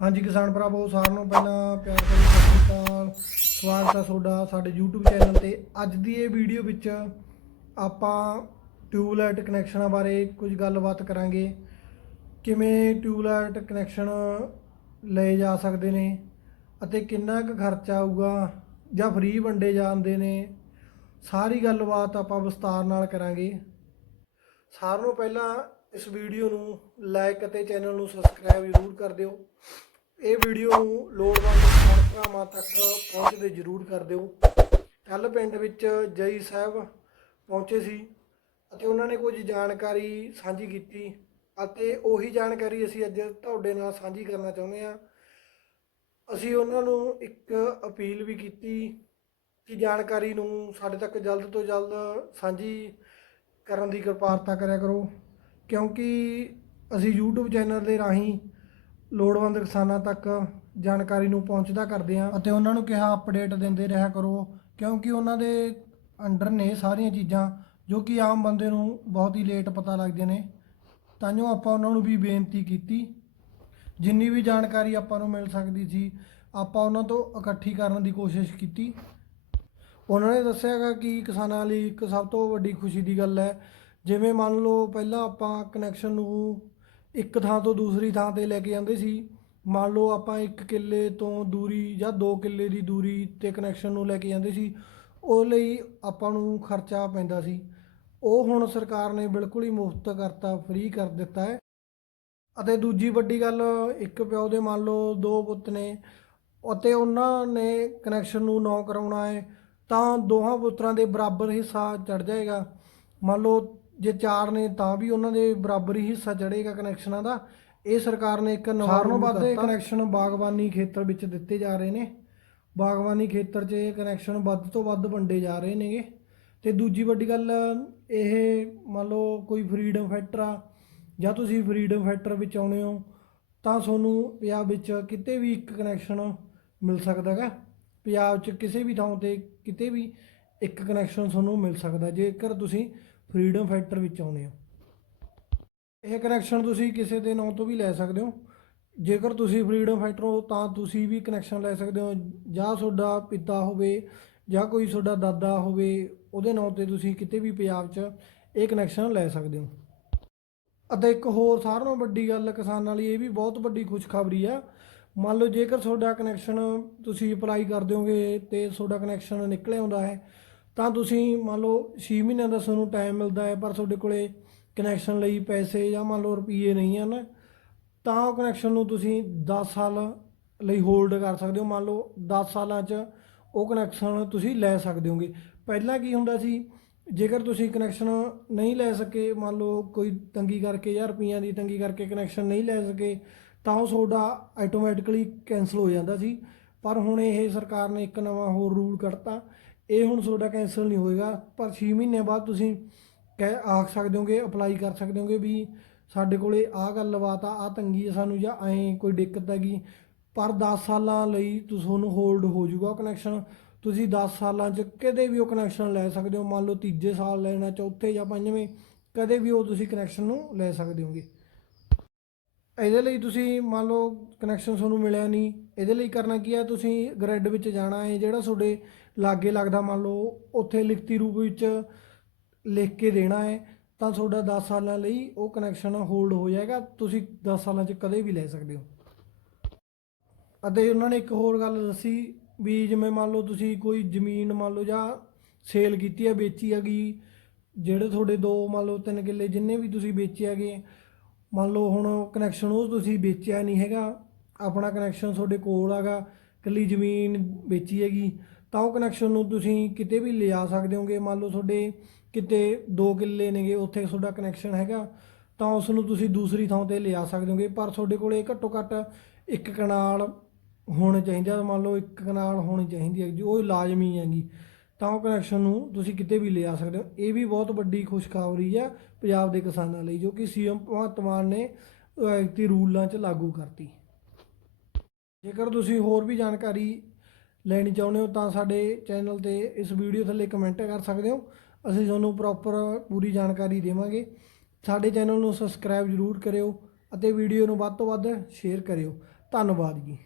ਹਾਂਜੀ, ਕਿਸਾਨ ਭਰਾਵੋ, ਸਾਰਿਆਂ ਨੂੰ ਪਹਿਲਾਂ ਪਿਆਰ ਭਰੀ ਸਤਿ ਸ਼੍ਰੀ ਅਕਾਲ। ਸਵਾਗਤ ਹੈ ਤੁਹਾਡਾ ਸਾਡੇ YouTube ਚੈਨਲ ਤੇ। ਅੱਜ ਦੀ ਇਹ ਵੀਡੀਓ ਵਿੱਚ ਆਪਾਂ ਟਿਊਬਲਾਈਟ ਕਨੈਕਸ਼ਨਾਂ ਬਾਰੇ ਕੁਝ ਗੱਲਬਾਤ ਕਰਾਂਗੇ। ਕਿਵੇਂ ਟਿਊਬਲਾਈਟ ਕਨੈਕਸ਼ਨ ਲਏ ਜਾ ਸਕਦੇ ਨੇ ਅਤੇ ਕਿੰਨਾ ਕੁ ਖਰਚਾ ਆਊਗਾ ਜਾਂ ਫ੍ਰੀ ਵੰਡੇ ਜਾਂਦੇ ਨੇ, ਸਾਰੀ ਗੱਲਬਾਤ ਆਪਾਂ ਵਿਸਤਾਰ ਨਾਲ ਕਰਾਂਗੇ। ਸਾਰਿਆਂ ਨੂੰ ਪਹਿਲਾਂ ਇਸ ਵੀਡੀਓ ਨੂੰ ਲਾਈਕ ਅਤੇ ਚੈਨਲ ਨੂੰ ਸਬਸਕ੍ਰਾਈਬ ਜ਼ਰੂਰ ਕਰ ਦਿਓ। ਇਹ ਵੀਡੀਓ ਨੂੰ ਲੋੜਵੰਦ ਭਰਾਵਾਂ ਤੱਕ ਪਹੁੰਚਦੇ ਜ਼ਰੂਰ ਕਰ ਦਿਓ। ਕੱਲ ਪਿੰਡ ਵਿੱਚ ਜਈ ਸਾਹਿਬ ਪਹੁੰਚੇ ਸੀ ਅਤੇ ਉਹਨਾਂ ਨੇ ਕੁਝ ਜਾਣਕਾਰੀ ਸਾਂਝੀ ਕੀਤੀ ਅਤੇ ਉਹੀ ਜਾਣਕਾਰੀ ਅਸੀਂ ਅੱਜ ਤੁਹਾਡੇ ਨਾਲ ਸਾਂਝੀ ਕਰਨਾ ਚਾਹੁੰਦੇ ਹਾਂ। ਅਸੀਂ ਉਹਨਾਂ ਨੂੰ ਇੱਕ ਅਪੀਲ ਵੀ ਕੀਤੀ ਕਿ ਜਾਣਕਾਰੀ ਨੂੰ ਸਾਡੇ ਤੱਕ ਜਲਦ ਤੋਂ ਜਲਦ ਸਾਂਝੀ ਕਰਨ ਦੀ ਕਿਰਪਾਲਤਾ ਕਰਿਆ ਕਰੋ। ਕਿਉਂਕਿ ਅਸੀਂ YouTube ਚੈਨਲ ਦੇ ਰਾਹੀਂ ਲੋੜਵੰਦ ਕਿਸਾਨਾਂ ਤੱਕ ਜਾਣਕਾਰੀ ਨੂੰ ਪਹੁੰਚਦਾ ਕਰਦੇ ਹਾਂ ਅਤੇ ਉਹਨਾਂ ਨੂੰ ਕਿਹਾ ਅਪਡੇਟ ਦਿੰਦੇ ਰਿਹਾ ਕਰੋ, ਕਿਉਂਕਿ ਉਹਨਾਂ ਦੇ ਅੰਡਰ ਨੇ ਸਾਰੀਆਂ ਚੀਜ਼ਾਂ ਜੋ ਕਿ ਆਮ ਬੰਦੇ ਨੂੰ ਬਹੁਤ ਹੀ ਲੇਟ ਪਤਾ ਲੱਗਦੀਆਂ ਨੇ। ਤਾਂ ਜੋ ਆਪਾਂ ਉਹਨਾਂ ਨੂੰ ਵੀ ਬੇਨਤੀ ਕੀਤੀ, ਜਿੰਨੀ ਵੀ ਜਾਣਕਾਰੀ ਆਪਾਂ ਨੂੰ ਮਿਲ ਸਕਦੀ ਸੀ, ਆਪਾਂ ਉਹਨਾਂ ਤੋਂ ਇਕੱਠੀ ਕਰਨ ਦੀ ਕੋਸ਼ਿਸ਼ ਕੀਤੀ। ਉਹਨਾਂ ਨੇ ਦੱਸਿਆਗਾ ਕਿ ਕਿਸਾਨਾਂ ਲਈ ਇੱਕ ਸਭ ਤੋਂ ਵੱਡੀ ਖੁਸ਼ੀ ਦੀ ਗੱਲ ਹੈ ਜਿਵੇਂ ਮੰਨ ਲਓ ਪਹਿਲਾਂ ਆਪਾਂ ਕਨੈਕਸ਼ਨ ਨੂੰ ਇੱਕ ਥਾਂ ਤੋਂ ਦੂਸਰੀ ਥਾਂ ਤੇ ਲੈ ਕੇ ਜਾਂਦੇ ਸੀ, ਮੰਨ ਲਓ ਆਪਾਂ ਇੱਕ ਕਿੱਲੇ ਤੋਂ ਦੂਰੀ ਜਾਂ ਦੋ ਕਿੱਲੇ ਦੀ ਦੂਰੀ ਤੇ ਕਨੈਕਸ਼ਨ ਨੂੰ ਲੈ ਕੇ ਜਾਂਦੇ ਸੀ, ਉਹ ਲਈ ਆਪਾਂ ਨੂੰ ਖਰਚਾ ਪੈਂਦਾ ਸੀ। ਉਹ ਹੁਣ ਸਰਕਾਰ ਨੇ ਬਿਲਕੁਲ ਹੀ ਮੁਫਤ ਕਰਤਾ ਫ੍ਰੀ ਕਰ ਦਿੱਤਾ ਹੈ। ਅਤੇ ਦੂਜੀ ਵੱਡੀ ਗੱਲ, ਇੱਕ ਪਿਓ ਦੇ ਮੰਨ ਲਓ ਦੋ ਪੁੱਤ ਨੇ, ਅਤੇ ਉਹਨਾਂ ਨੇ ਕਨੈਕਸ਼ਨ ਨੂੰ ਨੌ ਕਰਾਉਣਾ ਹੈ, ਤਾਂ ਦੋਹਾਂ ਪੁੱਤਰਾਂ ਦੇ ਬਰਾਬਰ ਹਿੱਸਾ ਚੜ ਜਾਏਗਾ। ਮੰਨ ਲਓ ਜੇ ਚਾਰ ਨੇ ਤਾਂ ਵੀ ਉਹਨਾਂ ਦੇ ਬਰਾਬਰ ਹੀ ਹਿੱਸਾ ਚੜੇਗਾ ਕਨੈਕਸ਼ਨਾਂ ਦਾ। ਇਹ ਸਰਕਾਰ ਨੇ ਇੱਕ ਨਵਾਂ ਨੂੰ ਵਾਧੇ ਕਨੈਕਸ਼ਨ ਬਾਗਬਾਨੀ ਖੇਤਰ ਵਿੱਚ ਦਿੱਤੇ ਜਾ ਰਹੇ ਨੇ। ਬਾਗਬਾਨੀ ਖੇਤਰ 'ਚ ਇਹ ਕਨੈਕਸ਼ਨ ਵੱਧ ਤੋਂ ਵੱਧ ਵੰਡੇ ਜਾ ਰਹੇ ਨੇਗੇ। ਤੇ ਦੂਜੀ ਵੱਡੀ ਗੱਲ ਇਹ ਮੰਨ ਲਓ ਕੋਈ ਫਰੀडम ਫਾਈਟਰ ਆ ਜਾਂ ਤੁਸੀਂ ਫਰੀडम ਫਾਈਟਰ ਵਿੱਚ ਆਉਣੇ ਹੋ ਤਾਂ ਤੁਹਾਨੂੰ ਪੰਜਾਬ ਵਿੱਚ ਕਿਤੇ ਵੀ ਇੱਕ ਕਨੈਕਸ਼ਨ ਮਿਲ ਸਕਦਾ ਹੈ ਪੰਜਾਬ 'ਚ ਕਿਸੇ ਵੀ ਥਾਂ ਤੇ ਕਿਤੇ ਵੀ ਇੱਕ ਕਨੈਕਸ਼ਨ ਤੁਹਾਨੂੰ ਮਿਲ ਸਕਦਾ। ਜੇਕਰ ਤੁਸੀਂ ਫਰੀडम ਫਾਈਟਰ ਵਿੱਚ ਆਉਂਦੇ ਹੋ। ਇਹ ਕਨੈਕਸ਼ਨ ਤੁਸੀਂ ਕਿਸੇ ਦੇ ਨਾਂ ਤੋਂ ਵੀ ਲੈ ਸਕਦੇ ਹੋ। ਜੇਕਰ ਤੁਸੀਂ ਫਰੀडम ਫਾਈਟਰ ਹੋ, ਤਾਂ ਤੁਸੀਂ ਵੀ ਕਨੈਕਸ਼ਨ ਲੈ ਸਕਦੇ ਹੋ। ਜਾਂ ਤੁਹਾਡਾ ਪਿਤਾ ਹੋਵੇ, ਜਾਂ ਕੋਈ ਤੁਹਾਡਾ ਦਾਦਾ ਹੋਵੇ, ਉਹਦੇ ਨਾਂ ਤੇ ਤੁਸੀਂ ਕਿਤੇ ਵੀ ਪੰਜਾਬ 'ਚ ਇਹ ਕਨੈਕਸ਼ਨ ਲੈ ਸਕਦੇ ਹੋ। ਅਤੇ ਇੱਕ ਹੋਰ ਸਾਰਿਆਂ ਨਾਲੋਂ ਵੱਡੀ ਗੱਲ ਕਿਸਾਨਾਂ ਲਈ, ਇਹ ਵੀ ਬਹੁਤ ਵੱਡੀ ਖੁਸ਼ਖਬਰੀ ਆ। ਮੰਨ ਲਓ ਜੇਕਰ ਤੁਹਾਡਾ ਕਨੈਕਸ਼ਨ ਤੁਸੀਂ ਅਪਲਾਈ ਕਰ ਦਿਓਗੇ ਤੇ ਤੁਹਾਡਾ ਕਨੈਕਸ਼ਨ ਨਿਕਲੇ ਆਉਂਦਾ ਹੈ ਤਾਂ ਤੁਸੀਂ ਮੰਨ ਲਓ 6 ਮਹੀਨਿਆਂ ਦਾ ਤੁਹਾਨੂੰ ਟਾਈਮ ਮਿਲਦਾ ਹੈ, ਪਰ ਤੁਹਾਡੇ ਕੋਲੇ ਕਨੈਕਸ਼ਨ ਲਈ ਪੈਸੇ ਜਾਂ ਮੰਨ ਲਓ ਰੁਪਈਏ ਨਹੀਂ ਹਨ, ਤਾਂ ਉਹ ਕਨੈਕਸ਼ਨ ਨੂੰ ਤੁਸੀਂ 10 ਸਾਲ ਲਈ ਹੋਲਡ ਕਰ ਸਕਦੇ ਹੋ। ਮੰਨ ਲਓ 10 ਸਾਲਾਂ 'ਚ ਉਹ ਕਨੈਕਸ਼ਨ ਤੁਸੀਂ ਲੈ ਸਕਦੇ ਹੋਗੇ। ਪਹਿਲਾਂ ਕੀ ਹੁੰਦਾ ਸੀ, ਜੇਕਰ ਤੁਸੀਂ ਕਨੈਕਸ਼ਨ ਨਹੀਂ ਲੈ ਸਕੇ, ਮੰਨ ਲਓ ਕੋਈ ਤੰਗੀ ਕਰਕੇ ਜਾਂ ਰੁਪਈਆਂ ਦੀ ਤੰਗੀ ਕਰਕੇ ਕਨੈਕਸ਼ਨ ਨਹੀਂ ਲੈ ਸਕੇ, ਤਾਂ ਉਹ ਤੁਹਾਡਾ ਆਟੋਮੈਟਿਕਲੀ ਕੈਨਸਲ ਹੋ ਜਾਂਦਾ ਸੀ। ਪਰ ਹੁਣ ਇਹ ਸਰਕਾਰ ਨੇ ਇੱਕ ਨਵਾਂ ਹੋਰ ਰੂਲ ਕੱਢਤਾ ਇਹ ਹੁਣ ਤੁਹਾਡਾ ਕੈਨਸਲ ਨਹੀਂ ਹੋਏਗਾ, ਪਰ 6 ਮਹੀਨੇ ਬਾਅਦ ਤੁਸੀਂ ਕਹਿ, ਆਖ ਸਕਦੇ ਹੋਗੇ ਅਪਲਾਈ ਕਰ ਸਕਦੇ ਹੋਗੇ ਵੀ ਸਾਡੇ ਕੋਲੇ ਆਹ ਗੱਲਬਾਤ ਆ, ਆਹ ਤੰਗੀ ਆ ਸਾਨੂੰ ਜਾਂ ਐਂ ਕੋਈ ਦਿੱਕਤ ਹੈਗੀ। ਪਰ 10 ਸਾਲਾਂ ਲਈ ਤੁਹਾਨੂੰ ਹੋਲਡ ਹੋ ਜਾਊਗਾ ਕਨੈਕਸ਼ਨ ਤੁਸੀਂ 10 ਸਾਲਾਂ 'ਚ ਕਦੇ ਵੀ ਉਹ ਕਨੈਕਸ਼ਨ ਲੈ ਸਕਦੇ ਹੋ। ਮੰਨ ਲਓ ਤੀਜੇ ਸਾਲ ਲੈਣਾ, ਚੌਥੇ ਜਾਂ ਪੰਜਵੇਂ, ਕਦੇ ਵੀ ਉਹ ਤੁਸੀਂ ਕਨੈਕਸ਼ਨ ਨੂੰ ਲੈ ਸਕਦੇ ਹੋਗੇ। ਇਹਦੇ ਲਈ ਤੁਸੀਂ ਮੰਨ ਲਓ ਕਨੈਕਸ਼ਨ ਤੁਹਾਨੂੰ ਮਿਲਿਆ ਨਹੀਂ। ਇਹਦੇ ਲਈ ਕਰਨਾ ਕੀ ਹੈ ਤੁਸੀਂ ਗ੍ਰਿਡ ਵਿੱਚ ਜਾਣਾ ਹੈ ਜਿਹੜਾ ਤੁਹਾਡੇ ਲਾਗੇ ਲੱਗਦਾ ਮੰਨ ਲਓ ਉੱਥੇ ਲਿਖਤੀ ਰੂਪ ਵਿੱਚ ਲਿਖ ਕੇ ਦੇਣਾ ਹੈ, ਤਾਂ ਤੁਹਾਡਾ 10 ਸਾਲਾਂ ਲਈ ਉਹ ਕਨੈਕਸ਼ਨ ਹੋਲਡ ਹੋ ਜਾਏਗਾ, ਤੁਸੀਂ 10 ਸਾਲਾਂ 'ਚ ਕਦੇ ਵੀ ਲੈ ਸਕਦੇ ਹੋ। ਅਤੇ ਉਹਨਾਂ ਨੇ ਇੱਕ ਹੋਰ ਗੱਲ ਦੱਸੀ ਵੀ ਜਿਵੇਂ ਮੰਨ ਲਓ ਤੁਸੀਂ ਕੋਈ ਜ਼ਮੀਨ ਮੰਨ ਲਓ ਜਾਂ ਸੇਲ ਕੀਤੀ ਹੈ, ਵੇਚੀ ਹੈਗੀ, ਜਿਹੜੇ ਤੁਹਾਡੇ ਦੋ ਮੰਨ ਲਓ ਤਿੰਨ ਕਿੱਲੇ ਜਿੰਨੇ ਵੀ ਤੁਸੀਂ ਵੇਚੇ ਹੈਗੇ, ਮੰਨ ਲਓ ਹੁਣ ਕਨੈਕਸ਼ਨ ਉਹ ਤੁਸੀਂ ਵੇਚਿਆ ਨਹੀਂ ਹੈਗਾ, ਆਪਣਾ ਕਨੈਕਸ਼ਨ ਤੁਹਾਡੇ ਕੋਲ ਹੈਗਾ, ਇਕੱਲੀ ਜ਼ਮੀਨ ਵੇਚੀ ਹੈਗੀ ਤਾਂ ਉਹ ਕਨੈਕਸ਼ਨ ਨੂੰ ਤੁਸੀਂ ਕਿਤੇ ਵੀ ਲਿਜਾ ਸਕਦੇ ਹੋਗੇ, ਮੰਨ ਲਓ ਤੁਹਾਡੇ ਕਿਤੇ 2 ਕਿੱਲੇ ਨੇਗੇ, ਉੱਥੇ ਤੁਹਾਡਾ ਕਨੈਕਸ਼ਨ ਹੈਗਾ, ਤਾਂ ਉਸ ਨੂੰ ਤੁਸੀਂ ਦੂਸਰੀ ਥਾਂ ਤੇ ਲਿਜਾ ਸਕਦੇ ਹੋਗੇ, ਪਰ ਤੁਹਾਡੇ ਕੋਲੇ ਘੱਟੋ ਘੱਟ ਇੱਕ ਕਨਾਲ ਹੋਣਾ ਚਾਹੀਦਾ ਮੰਨ ਲਓ ਇੱਕ ਕਨਾਲ ਹੋਣੀ ਚਾਹੀਦੀ ਹੈ ਜੋ ਲਾਜ਼ਮੀ ਹੈਗੀ, ਤਾਂ ਉਹ ਕਨੈਕਸ਼ਨ ਨੂੰ ਤੁਸੀਂ ਕਿਤੇ ਵੀ ਲਿਜਾ ਸਕਦੇ ਹੋ। ਇਹ ਵੀ ਬਹੁਤ ਵੱਡੀ ਖੁਸ਼ਖਬਰੀ ਹੈ ਪੰਜਾਬ ਦੇ ਕਿਸਾਨਾਂ ਲਈ, ਜੋ ਕਿ ਸੀਐਮ ਭਗਵੰਤ ਮਾਨ ਨੇ ਐਕਟੀ ਰੂਲਾਂ 'ਚ ਲਾਗੂ ਕਰਤੀ। ਜੇਕਰ ਤੁਸੀਂ ਹੋਰ ਵੀ ਜਾਣਕਾਰੀ ਲੈਣੀ ਚਾਹੁੰਦੇ ਹੋ ਤਾਂ ਸਾਡੇ ਚੈਨਲ ਤੇ ਇਸ ਵੀਡੀਓ ਥੱਲੇ ਕਮੈਂਟ ਕਰ ਸਕਦੇ ਹੋ। ਅਸੀਂ ਤੁਹਾਨੂੰ ਪ੍ਰੋਪਰ ਪੂਰੀ ਜਾਣਕਾਰੀ ਦੇਵਾਂਗੇ। ਸਾਡੇ ਚੈਨਲ ਨੂੰ ਸਬਸਕ੍ਰਾਈਬ ਜ਼ਰੂਰ ਕਰਿਓ ਅਤੇ ਵੀਡੀਓ ਨੂੰ ਵੱਧ ਤੋਂ ਵੱਧ ਸ਼ੇਅਰ ਕਰਿਓ। ਧੰਨਵਾਦ ਜੀ।